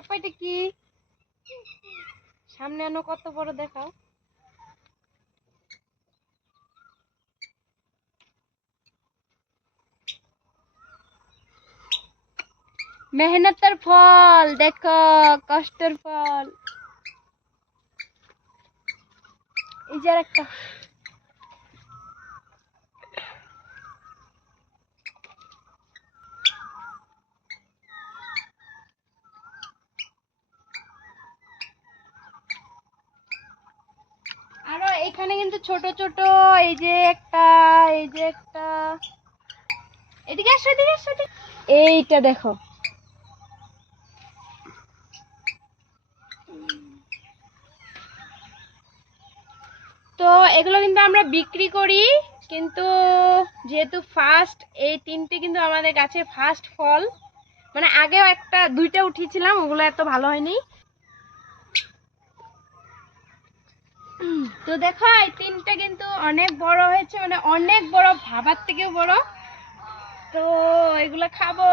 পাপা এটা কি? সামনে আনো, কত বড় দেখাও। মেহনতের ফল দেখো, কষ্টের ফল। এই যে একটা আরো এখানে কিন্তু ছোট ছোট, এই যে একটা, এই যে একটা, এদিকে আসো, এদিকে আসো, এইটা দেখো। তো এগুলো কিন্তু আমরা বিক্রি করি, কিন্তু যেহেতু ফার্স্ট, এই তিনটে কিন্তু আমাদের গাছে ফার্স্ট ফল। মানে আগেও একটা দুইটা উঠিয়েছিলাম, ওগুলো এত ভালো হয়নি। তো দেখো এই তিনটা কিন্তু অনেক বড় হয়েছে, মানে অনেক বড়, ভাবার থেকেও বড়। তো এগুলো খাবো।